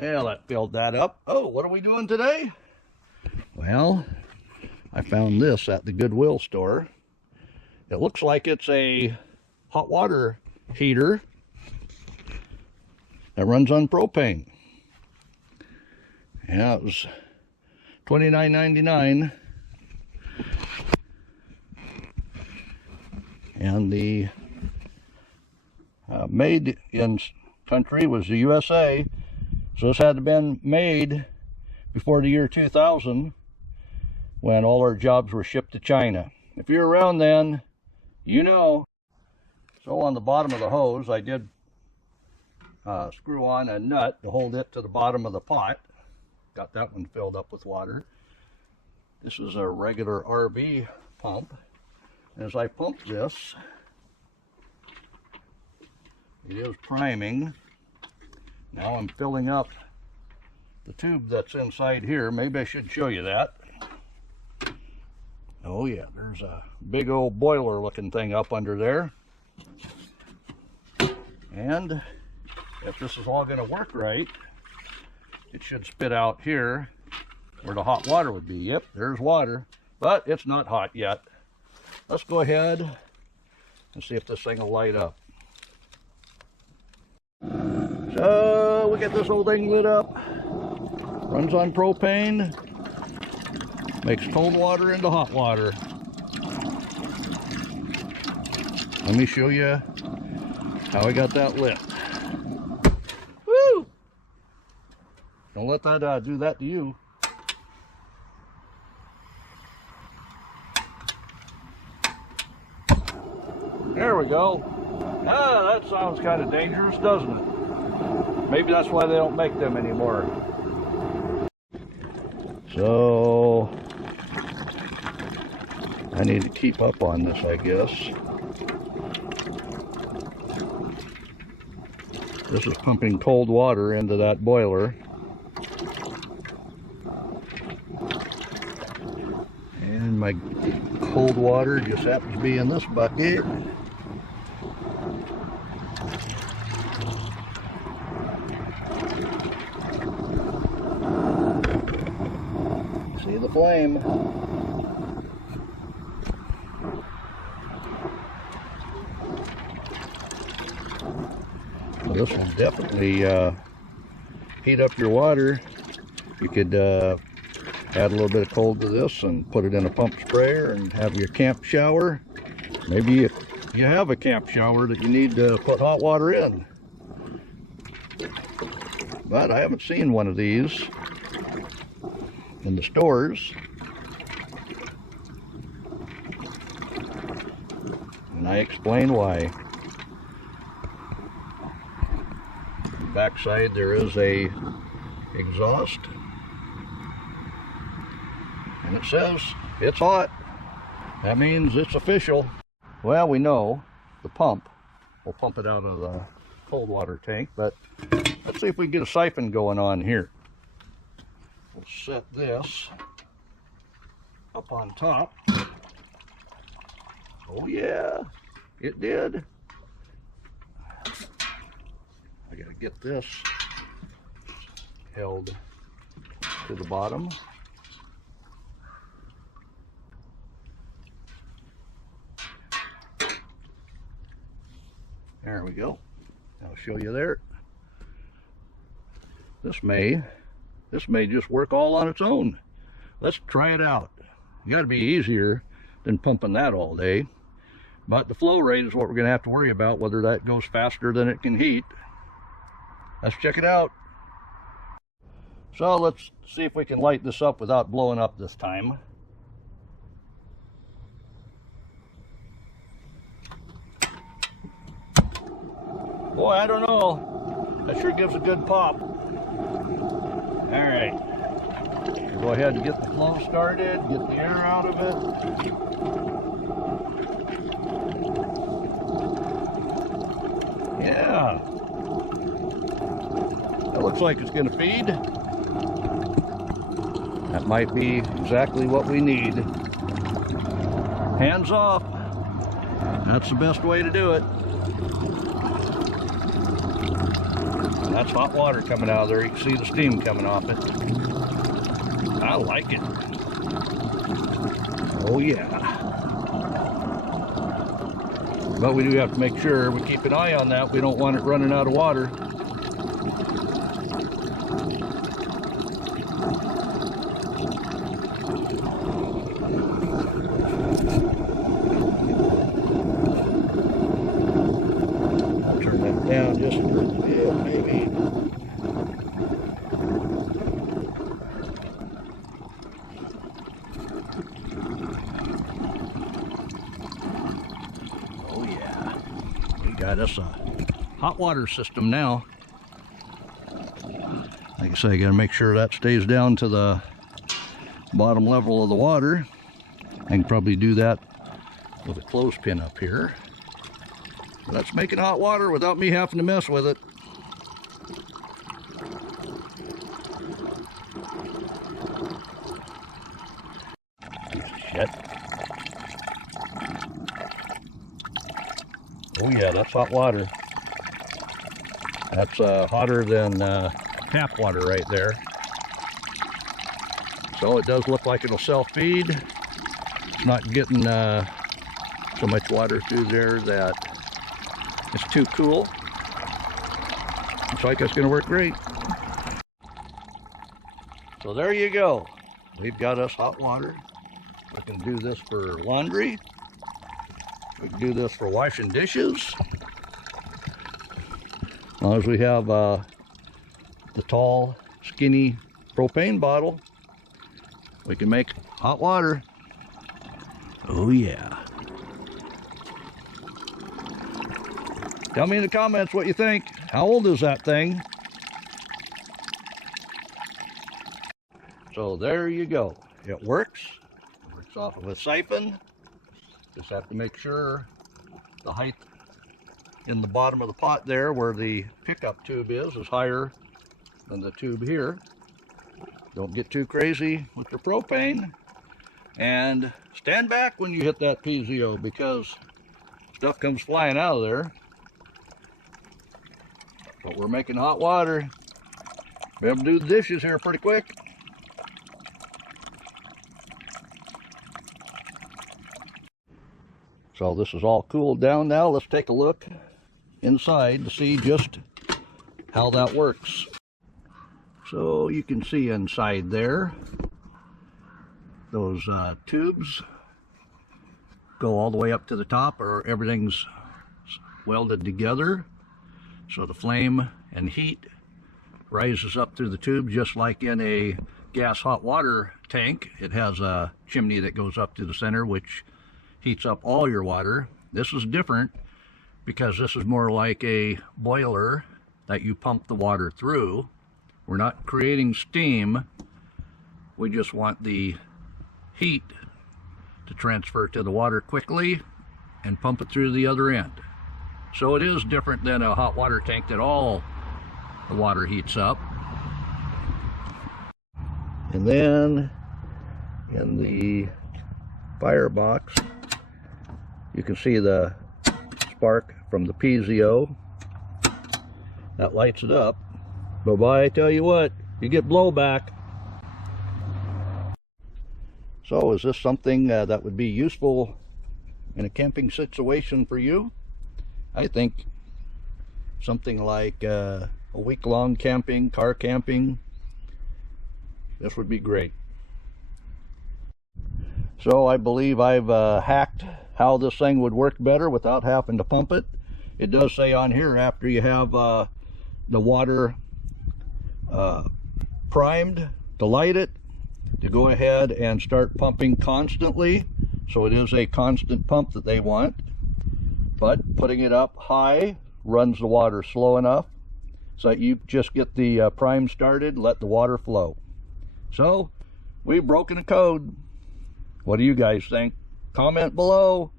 Well, that filled that up. Oh, what are we doing today? Well, I found this at the Goodwill store. It looks like it's a hot water heater that runs on propane. Yeah, it was $29.99. And the made in country was the USA. So this had to have been made before the year 2000, when all our jobs were shipped to China. If you're around then, you know. So on the bottom of the hose, I did screw on a nut to hold it to the bottom of the pot. Got that one filled up with water. This is a regular RV pump. As I pump this, it is priming. Now I'm filling up the tube that's inside here. Maybe I should show you that. Oh yeah, there's a big old boiler looking thing up under there. And if this is all going to work right, it should spit out here where the hot water would be. Yep, there's water, but it's not hot yet. Let's go ahead and see if this thing will light up. So we get this old thing lit up. Runs on propane. Makes cold water into hot water. Let me show you how I got that lit. Woo! Don't let that do that to you. There we go. Ah, that sounds kind of dangerous, doesn't it? Maybe that's why they don't make them anymore. So I need to keep up on this, I guess. This is pumping cold water into that boiler. And my cold water just happens to be in this bucket. See the flame. Well, this will definitely heat up your water. You could add a little bit of cold to this and put it in a pump sprayer and have your camp shower. Maybe you have a camp shower that you need to put hot water in. But I haven't seen one of these in the stores. And I explain why. Backside there is a exhaust, and it says it's hot. That means it's official. Well, we know the pump will pump it out of the cold water tank, but let's see if we can get a siphon going on here. We'll set this up on top. Oh yeah, it did. I gotta get this held to the bottom. There we go. I'll show you there. This may just work all on its own. Let's try it out. You gotta be easier than pumping that all day. But the flow rate is what we're gonna have to worry about, whether that goes faster than it can heat. Let's check it out. So let's see if we can light this up without blowing up this time. Boy, I don't know. That sure gives a good pop. All right. Go ahead and get the flow started, get the air out of it. Yeah. That looks like it's going to feed. That might be exactly what we need. Hands off. That's the best way to do it. That's hot water coming out of there. You can see the steam coming off it. I like it. Oh yeah. But we do have to make sure we keep an eye on that. We don't want it running out of water. I'll turn that down just a little bit, maybe. Got us a hot water system now. Like I say, you got to make sure that stays down to the bottom level of the water. I can probably do that with a clothespin up here. But that's making hot water without me having to mess with it. Shit. Oh yeah, that's hot water. That's hotter than tap water right there. So it does look like it'll self-feed. It's not getting so much water through there that it's too cool. Looks like it's going to work great. So there you go. We've got us hot water. We can do this for laundry. We can do this for washing dishes. As long as we have the tall, skinny propane bottle, we can make hot water. Oh yeah. Tell me in the comments what you think. How old is that thing? So there you go. It works. It works off of a siphon. Just have to make sure the height in the bottom of the pot there where the pickup tube is higher than the tube here. Don't get too crazy with your propane, and stand back when you hit that PZO because stuff comes flying out of there. But we're making hot water. Be able to do the dishes here pretty quick. So this is all cooled down now. Let's take a look inside to see just how that works. So you can see inside there, those tubes go all the way up to the top, or everything's welded together. So the flame and heat rises up through the tube just like in a gas hot water tank. It has a chimney that goes up to the center, which heats up all your water. This is different because this is more like a boiler that you pump the water through. We're not creating steam. We just want the heat to transfer to the water quickly and pump it through the other end. So it is different than a hot water tank that all the water heats up. And then in the firebox, you can see the spark from the PZO. That lights it up. But boy, I tell you what, you get blowback. So is this something that would be useful in a camping situation for you? I think something like a week-long camping, car camping, this would be great. So I believe I've hacked how this thing would work better without having to pump it. It does say on here, after you have the water primed to light it, to go ahead and start pumping constantly. So it is a constant pump that they want, but putting it up high runs the water slow enough so that you just get the prime started, let the water flow. So we've broken a code. What do you guys think? Comment below.